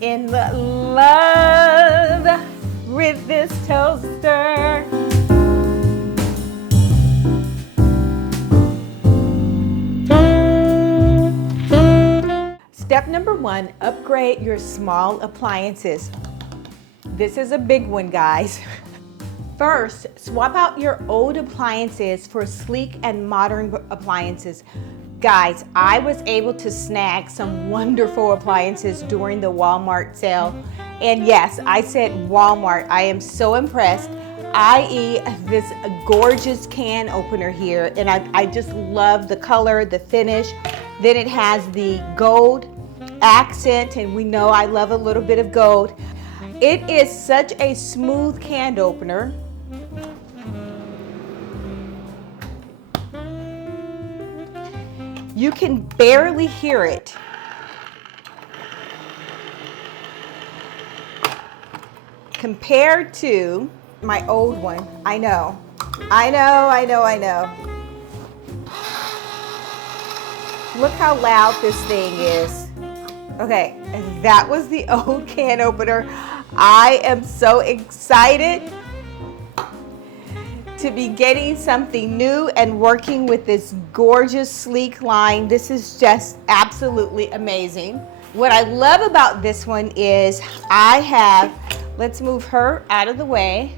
in love with this toaster. Step number 1, upgrade your small appliances. This is a big one, guys. First, swap out your old appliances for sleek and modern appliances. Guys, I was able to snag some wonderful appliances during the Walmart sale. And yes, I said Walmart. I am so impressed. I.e. this gorgeous can opener here. And I just love the color, the finish. Then it has the gold accent, and we know I love a little bit of gold. It is such a smooth can opener. You can barely hear it. Compared to my old one. I know. Look how loud this thing is. Okay, that was the old can opener. I am so excited to be getting something new and working with this gorgeous sleek line. This is just absolutely amazing. What I love about this one is let's move her out of the way,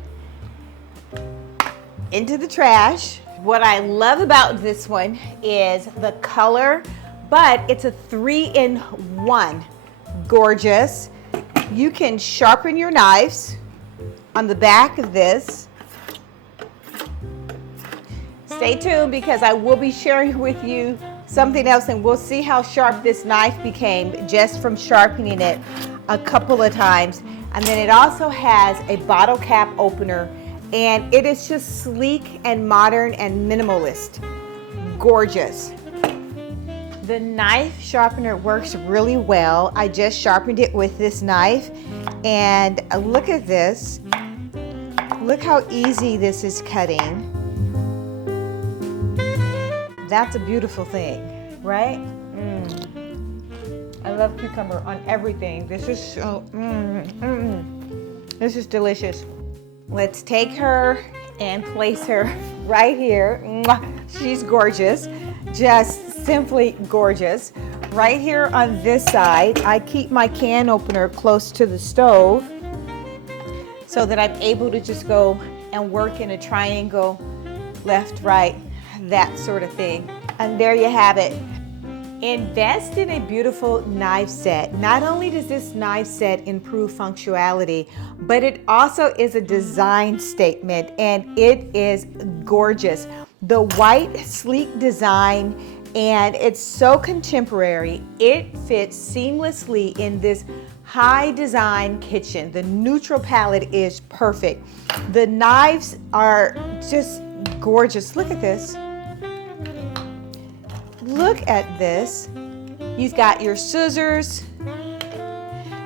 into the trash. What I love about this one is the color, but it's a 3-in-1. Gorgeous. You can sharpen your knives on the back of this. Stay tuned because I will be sharing with you something else, and we'll see how sharp this knife became just from sharpening it a couple of times. And then it also has a bottle cap opener, and it is just sleek and modern and minimalist. Gorgeous. The knife sharpener works really well. I just sharpened it with this knife, and look at this. Look how easy this is cutting. That's a beautiful thing, right? I love cucumber on everything. This is so, this is delicious. Let's take her and place her right here. She's gorgeous, just simply gorgeous. Right here on this side, I keep my can opener close to the stove so that I'm able to just go and work in a triangle, left, right, that sort of thing. And there you have it. Invest in a beautiful knife set. Not only does this knife set improve functionality, but it also is a design statement, and it is gorgeous. The white, sleek design, and it's so contemporary. It fits seamlessly in this high design kitchen. The neutral palette is perfect. The knives are just gorgeous. Look at this. Look at this. You've got your scissors,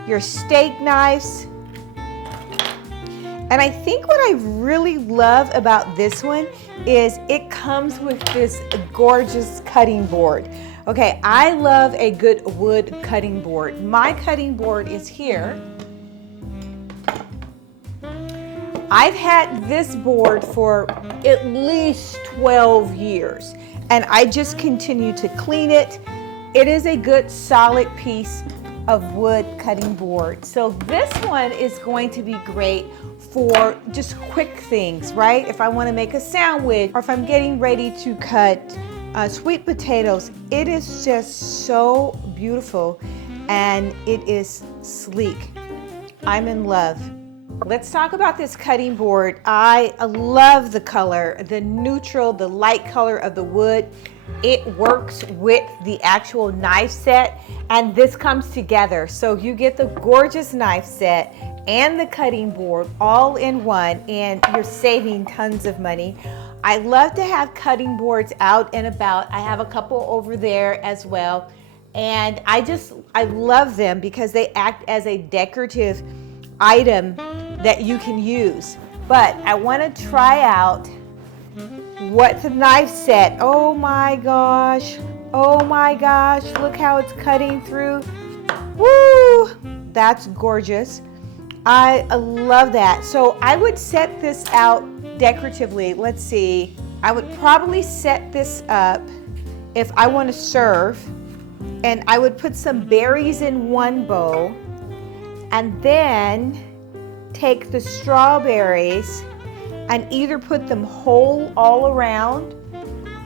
your steak knives. And I think what I really love about this one is it comes with this gorgeous cutting board. Okay, I love a good wood cutting board. My cutting board is here. I've had this board for at least 12 years. And I just continue to clean it. It is a good solid piece of wood cutting board. So this one is going to be great for just quick things, right? If I want to make a sandwich, or if I'm getting ready to cut sweet potatoes, it is just so beautiful and it is sleek. I'm in love. Let's talk about this cutting board. I love the color, the neutral, the light color of the wood. It works with the actual knife set, and this comes together. So you get the gorgeous knife set and the cutting board all in one, and you're saving tons of money. I love to have cutting boards out and about. I have a couple over there as well. And I love them because they act as a decorative item that you can use. But I want to try out what the knife set. Oh my gosh, look how it's cutting through. Woo! That's gorgeous. I love that. So I would set this out decoratively. Let's see. I would probably set this up if I want to serve, and I would put some berries in one bowl and then take the strawberries and either put them whole all around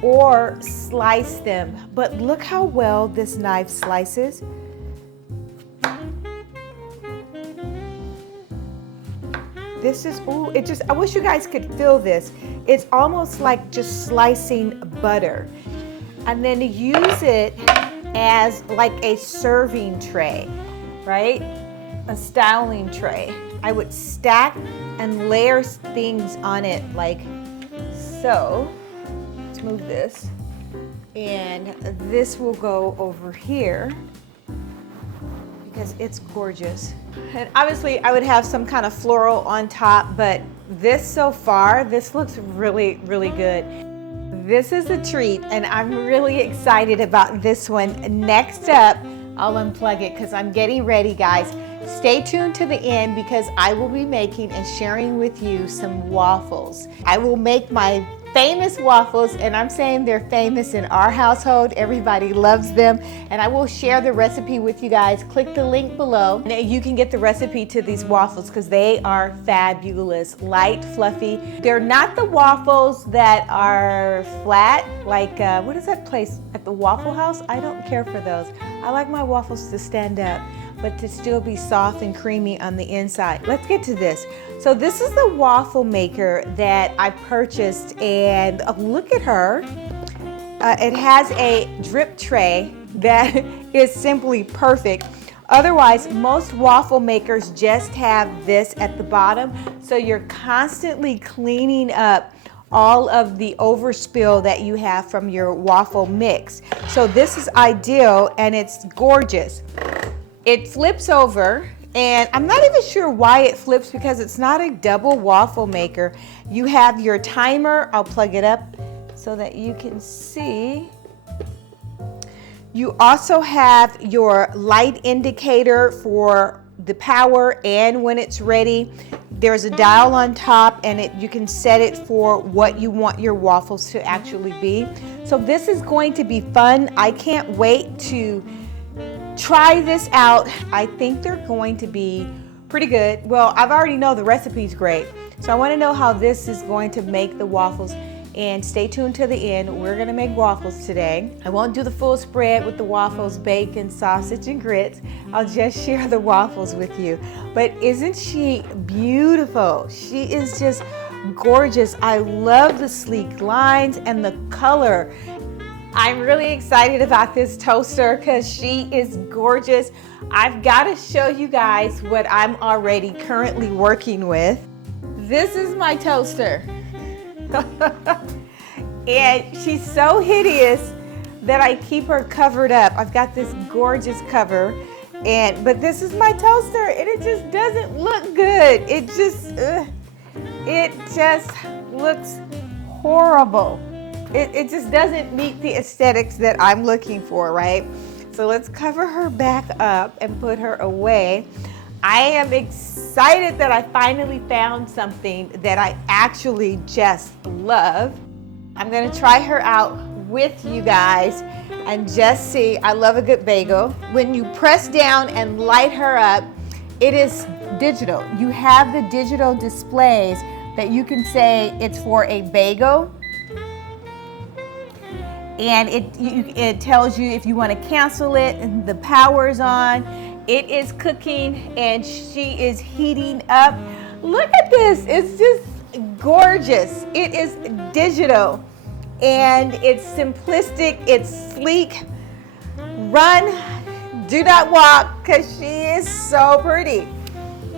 or slice them. But look how well this knife slices. This is, ooh, it just, I wish you guys could feel this. It's almost like just slicing butter. And then use it as like a serving tray, right? A styling tray. I would stack and layer things on it like so. Let's move this. And this will go over here because it's gorgeous. And obviously I would have some kind of floral on top, but this so far, this looks really, really good. This is a treat, and I'm really excited about this one. Next up, I'll unplug it because I'm getting ready, guys. Stay tuned to the end because I will be making and sharing with you some waffles. I will make my famous waffles, and I'm saying they're famous in our household. Everybody loves them, and I will share the recipe with you guys. Click the link below and you can get the recipe to these waffles because they are fabulous. Light, fluffy. They're not the waffles that are flat, like what is that place at the Waffle House? I don't care for those. I like my waffles to stand up, but to still be soft and creamy on the inside. Let's get to this. So this is the waffle maker that I purchased, and look at her. It has a drip tray that is simply perfect. Otherwise, most waffle makers just have this at the bottom, so you're constantly cleaning up all of the overspill that you have from your waffle mix. So this is ideal, and it's gorgeous. It flips over, and I'm not even sure why it flips because it's not a double waffle maker. You have your timer. I'll plug it up so that you can see. You also have your light indicator for the power and when it's ready. There's a dial on top, and you can set it for what you want your waffles to actually be. So this is going to be fun. I can't wait to try this out. I think they're going to be pretty good. Well, I've already know the recipe's great. So I want to know how this is going to make the waffles, and stay tuned to the end. We're gonna make waffles today. I won't do the full spread with the waffles, bacon, sausage, and grits. I'll just share the waffles with you. But isn't she beautiful? She is just gorgeous. I love the sleek lines and the color. I'm really excited about this toaster because she is gorgeous. I've got to show you guys what I'm already currently working with. This is my toaster. And she's so hideous that I keep her covered up. I've got this gorgeous cover, but this is my toaster, and it just doesn't look good. It just looks horrible. It just doesn't meet the aesthetics that I'm looking for, right? So let's cover her back up and put her away. I am excited that I finally found something that I actually just love. I'm gonna try her out with you guys and just see. I love a good bagel. When you press down and light her up, it is digital. You have the digital displays that you can say it's for a bagel. And it tells you if you want to cancel it, the power's on. It is cooking and she is heating up. Look at this, it's just gorgeous. It is digital and it's simplistic, it's sleek. Run, do not walk, because she is so pretty.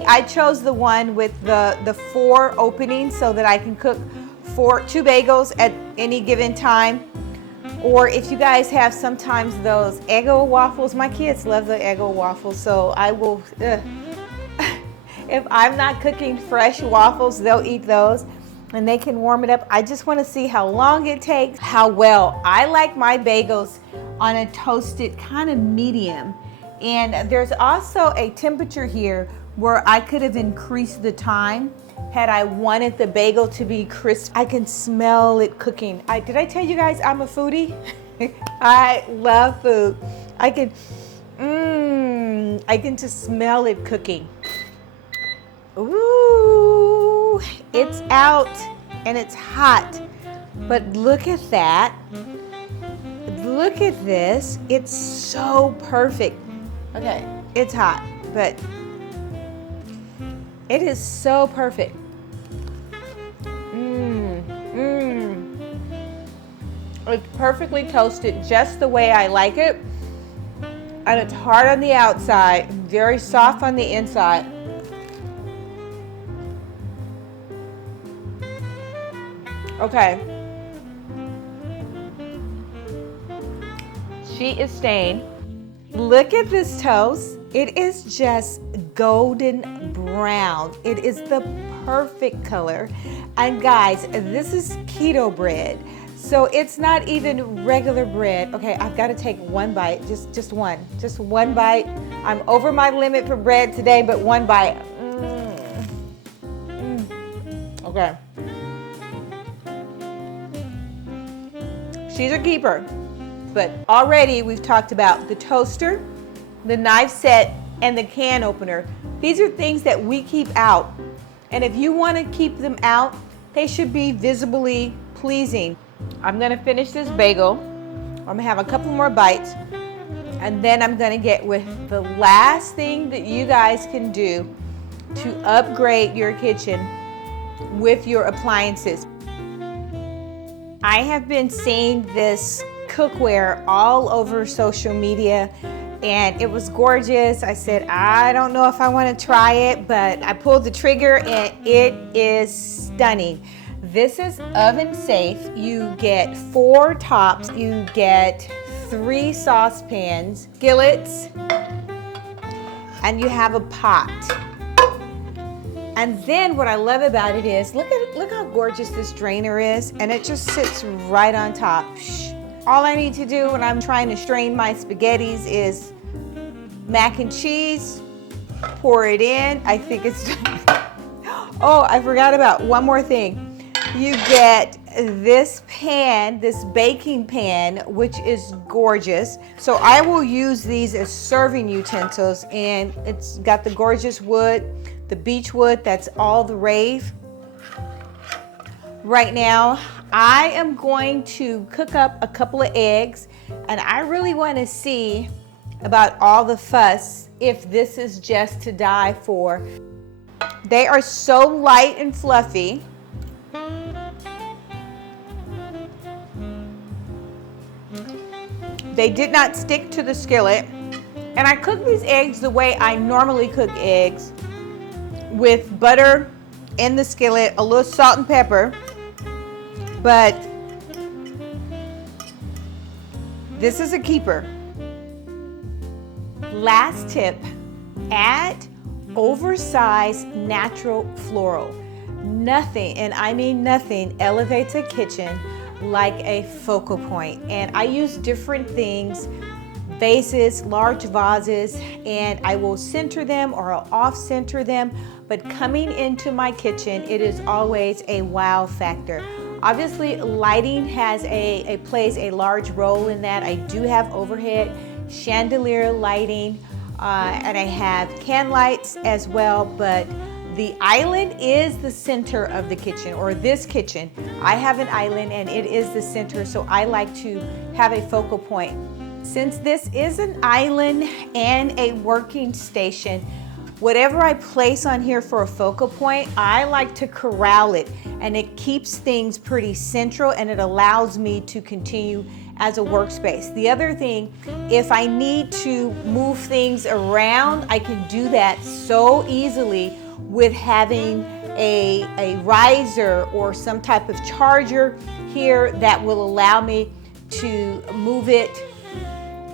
I chose the one with the 4 openings so that I can cook 2 bagels at any given time. Or if you guys have sometimes those Eggo waffles, my kids love the Eggo waffles, so I will, if I'm not cooking fresh waffles, they'll eat those and they can warm it up. I just want to see how long it takes, how well. I like my bagels on a toasted kind of medium, And there's also a temperature here where I could have increased the time had I wanted the bagel to be crisp. I can smell it cooking. Did I tell you guys I'm a foodie? I love food. I can just smell it cooking. Ooh, it's out and it's hot. But look at that. Look at this. It's so perfect. Okay, it's hot, but it is so perfect. It's perfectly toasted just the way I like it. And it's hard on the outside, very soft on the inside. Okay. She is staying. Look at this toast. It is just golden brown. It is the perfect color. And guys, this is keto bread. So it's not even regular bread. Okay, I've got to take one bite, just one bite. I'm over my limit for bread today, but one bite. Okay. She's a keeper. But already we've talked about the toaster, the knife set, and the can opener. These are things that we keep out. And if you want to keep them out, they should be visibly pleasing. I'm gonna finish this bagel. I'm gonna have a couple more bites, and then I'm gonna get with the last thing that you guys can do to upgrade your kitchen with your appliances. I have been seeing this cookware all over social media, and it was gorgeous. I said, I don't know if I want to try it, but I pulled the trigger and it is stunning. This is oven safe. You get 4 tops, you get 3 saucepans, skillets, and you have a pot. And then what I love about it is, look how gorgeous this drainer is, and it just sits right on top. All I need to do when I'm trying to strain my spaghettis is mac and cheese, pour it in. I think it's oh, I forgot about one more thing. You get this pan, this baking pan, which is gorgeous. So I will use these as serving utensils, and it's got the gorgeous wood, the beech wood, that's all the rave. Right now, I am going to cook up a couple of eggs, and I really want to see about all the fuss if this is just to die for. They are so light and fluffy. They did not stick to the skillet. And I cook these eggs the way I normally cook eggs, with butter in the skillet, a little salt and pepper. But this is a keeper. Last tip, add oversized natural floral. Nothing, and I mean nothing, elevates a kitchen like a focal point. And I use different things, vases, large vases, and I will center them or I'll off-center them. But coming into my kitchen, it is always a wow factor. Obviously, lighting plays a large role in that. I do have overhead chandelier lighting, and I have can lights as well, but the island is the center of the kitchen, or this kitchen. I have an island and it is the center, so I like to have a focal point. Since this is an island and a working station, whatever I place on here for a focal point, I like to corral it, and it keeps things pretty central, and it allows me to continue as a workspace. The other thing, if I need to move things around, I can do that so easily with having a riser or some type of charger here that will allow me to move it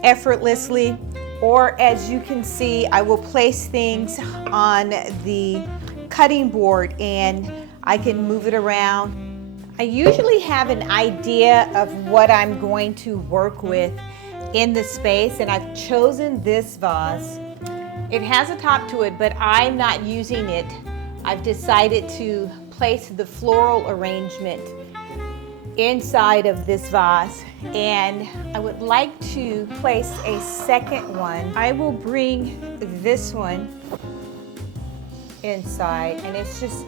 effortlessly. Or as you can see, I will place things on the cutting board and I can move it around. I usually have an idea of what I'm going to work with, in the space, and I've chosen this vase. It has a top to it, but I'm not using it. I've decided to place the floral arrangement inside of this vase, and I would like to place a second one. I will bring this one inside, and it's just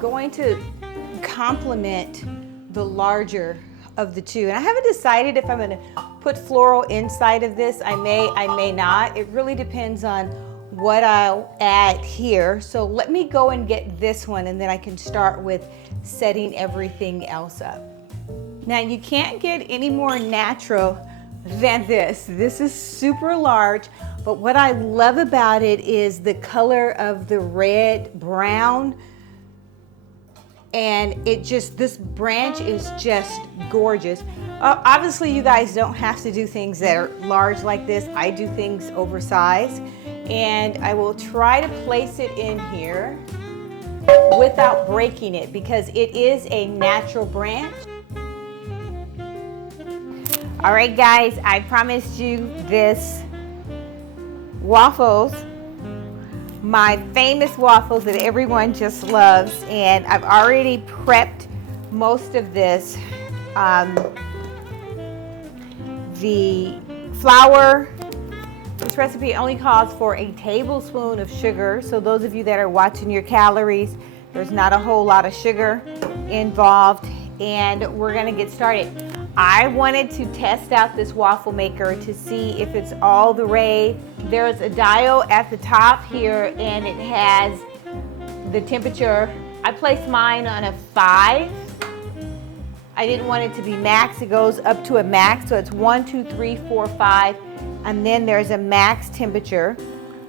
going to complement the larger of the two. And I haven't decided if I'm going to put floral inside of this. I may not. It really depends on what I'll add here. So let me go and get this one, and then I can start with setting everything else up. Now you can't get any more natural than this. This is super large, but what I love about it is the color of the red brown, and this branch is just gorgeous. Obviously you guys don't have to do things that are large like this. I do things oversized, and I will try to place it in here without breaking it because it is a natural branch. All right guys, I promised you this waffles, my famous waffles that everyone just loves, and I've already prepped most of this. The flour, this recipe only calls for a tablespoon of sugar, so those of you that are watching your calories, there's not a whole lot of sugar involved, and we're gonna get started. I wanted to test out this waffle maker to see if it's all the rave. There's a dial at the top here, and it has the temperature. I placed mine on a 5. I didn't want it to be max. It goes up to a max, so it's 1, 2, 3, 4, 5, and then there's a max temperature.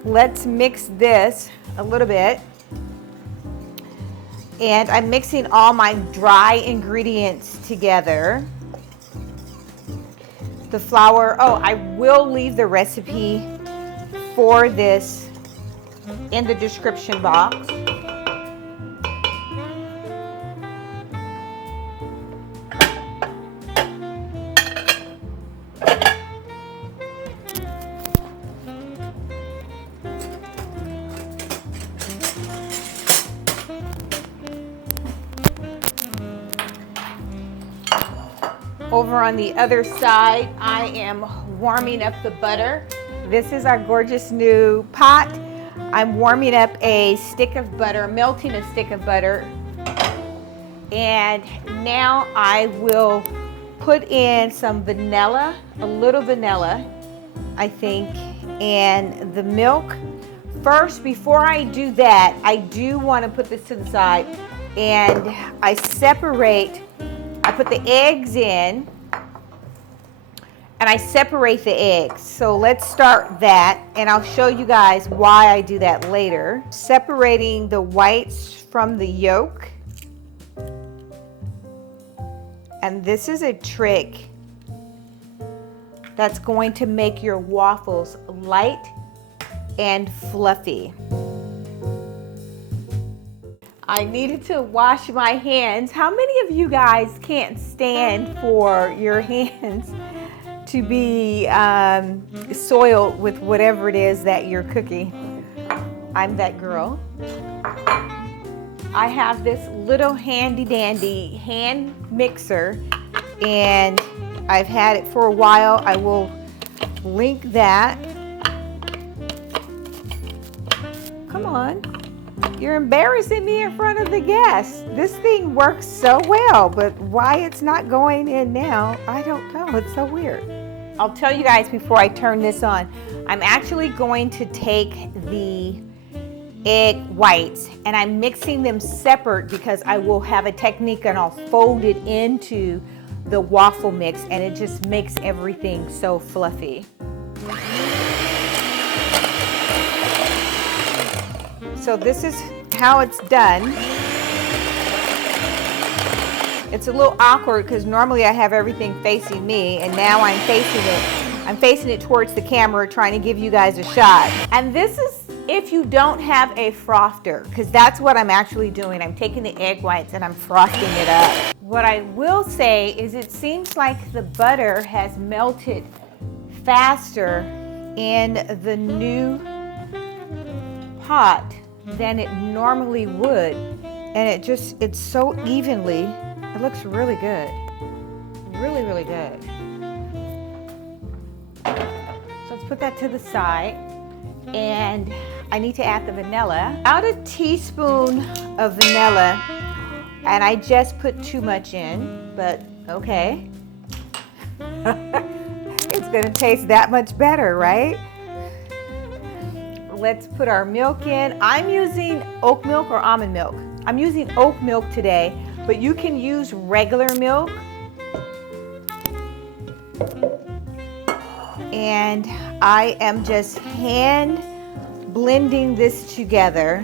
Let's mix this a little bit. And I'm mixing all my dry ingredients together. The flour, I will leave the recipe for this in the description box. Over on the other side, I am warming up the butter. This is our gorgeous new pot. I'm warming up a stick of butter, melting a stick of butter. And now I will put in some vanilla, a little vanilla, I think, and the milk. First, before I do that, I do want to put this to the side, and I put the eggs in, and I separate the eggs. So let's start that, and I'll show you guys why I do that later. Separating the whites from the yolk. And this is a trick that's going to make your waffles light and fluffy. I needed to wash my hands. How many of you guys can't stand for your hands to be soiled with whatever it is that you're cooking? I'm that girl. I have this little handy dandy hand mixer, and I've had it for a while. I will link that. Come on. You're embarrassing me in front of the guests. This thing works so well, but why it's not going in now, I don't know. It's so weird. I'll tell you guys before I turn this on, I'm actually going to take the egg whites and I'm mixing them separate because I will have a technique and I'll fold it into the waffle mix, and it just makes everything so fluffy. So this is how it's done. It's a little awkward because normally I have everything facing me, and now I'm facing it towards the camera, trying to give you guys a shot. And this is if you don't have a frother, because that's what I'm actually doing. I'm taking the egg whites and I'm frosting it up. What I will say is it seems like the butter has melted faster in the new pot than it normally would. And it's so evenly, it looks really good. Really, really good. So let's put that to the side. And I need to add the vanilla. About a teaspoon of vanilla, and I just put too much in, but okay. It's gonna taste that much better, right? Let's put our milk in. I'm using oat milk or almond milk. I'm using oat milk today, but you can use regular milk. And I am just hand blending this together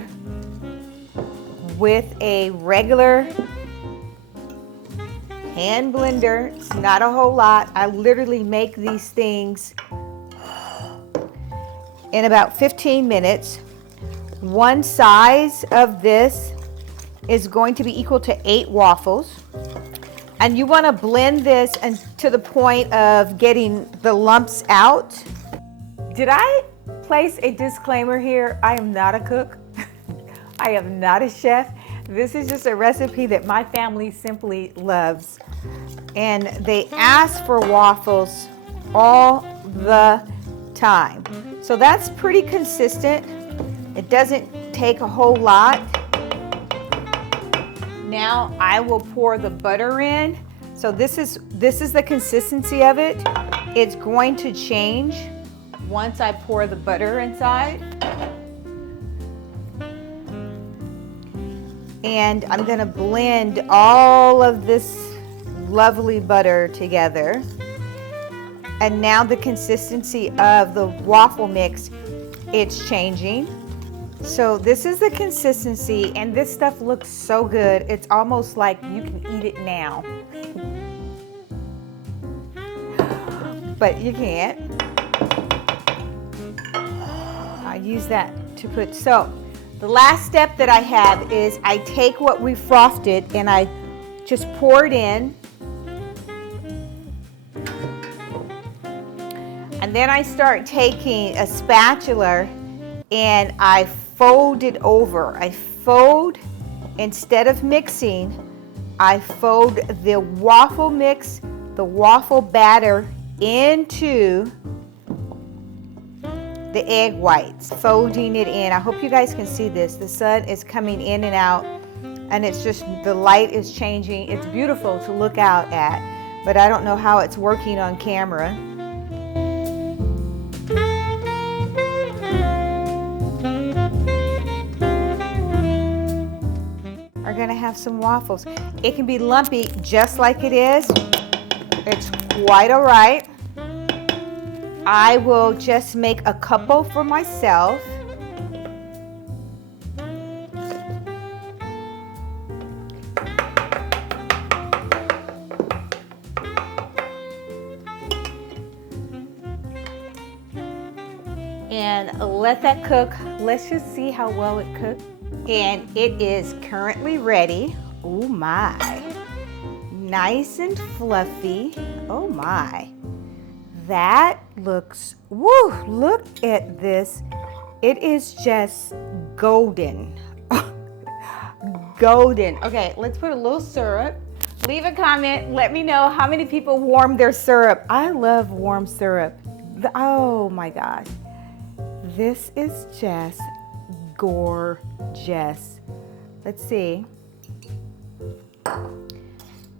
with a regular hand blender. It's not a whole lot. I literally make these things in about 15 minutes. One size of this is going to be equal to 8 waffles. And you want to blend this to the point of getting the lumps out. Did I place a disclaimer here? I am not a cook. I am not a chef. This is just a recipe that my family simply loves. And they ask for waffles all the time. So that's pretty consistent. It doesn't take a whole lot. Now I will pour the butter in. So this is the consistency of it. It's going to change once I pour the butter inside. And I'm gonna blend all of this lovely butter together. And now the consistency of the waffle mix, it's changing. So this is the consistency, and this stuff looks so good. It's almost like you can eat it now. But you can't. I use that to put, so the last step that I have is I take what we frothed and I just pour it in. And then I start taking a spatula and I fold it over. I fold, instead of mixing, I fold the waffle mix, the waffle batter into the egg whites, folding it in. I hope you guys can see this. The sun is coming in and out, and it's just, the light is changing. It's beautiful to look out at, but I don't know how it's working on camera. Are gonna have some waffles. It can be lumpy just like it is. It's quite all right. I will just make a couple for myself. And let that cook. Let's just see how well it cooks. And it is currently ready. Oh my. Nice and fluffy. Oh my. That looks, woo, look at this. It is just golden. Golden. Okay, let's put a little syrup. Leave a comment. Let me know how many people warm their syrup. I love warm syrup. Oh my gosh. This is just gorgeous. Let's see.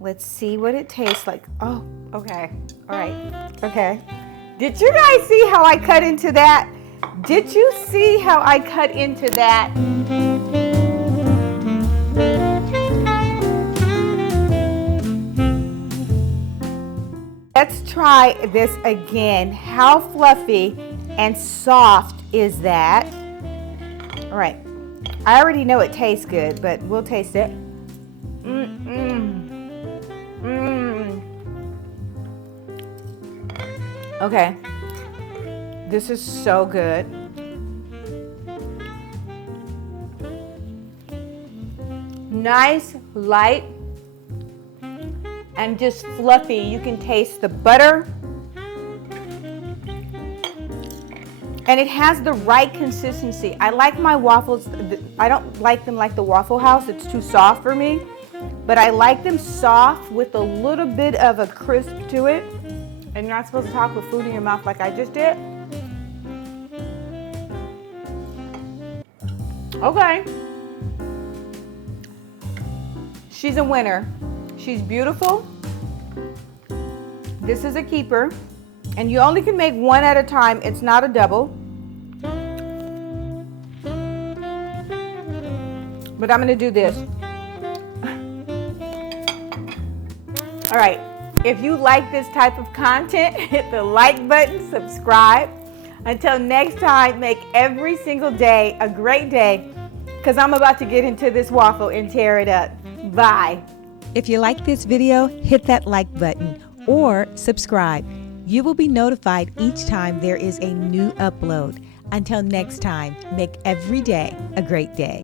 Let's see what it tastes like. Oh, okay. All right. Okay. Did you guys see how I cut into that? Did you see how I cut into that? Let's try this again. How fluffy and soft is that? All right. I already know it tastes good, but we'll taste it. Okay. This is so good. Nice, light, and just fluffy. You can taste the butter. and it has the right consistency. I like my waffles, I don't like them like the Waffle House, it's too soft for me, but I like them soft with a little bit of a crisp to it. And you're not supposed to talk with food in your mouth like I just did. Okay. She's a winner. She's beautiful. This is a keeper. And you only can make one at a time. It's not a double. But I'm gonna do this. All right. If you like this type of content, hit the like button, subscribe. Until next time, make every single day a great day, because I'm about to get into this waffle and tear it up. Bye. If you like this video, hit that like button or subscribe. You will be notified each time there is a new upload. Until next time, make every day a great day.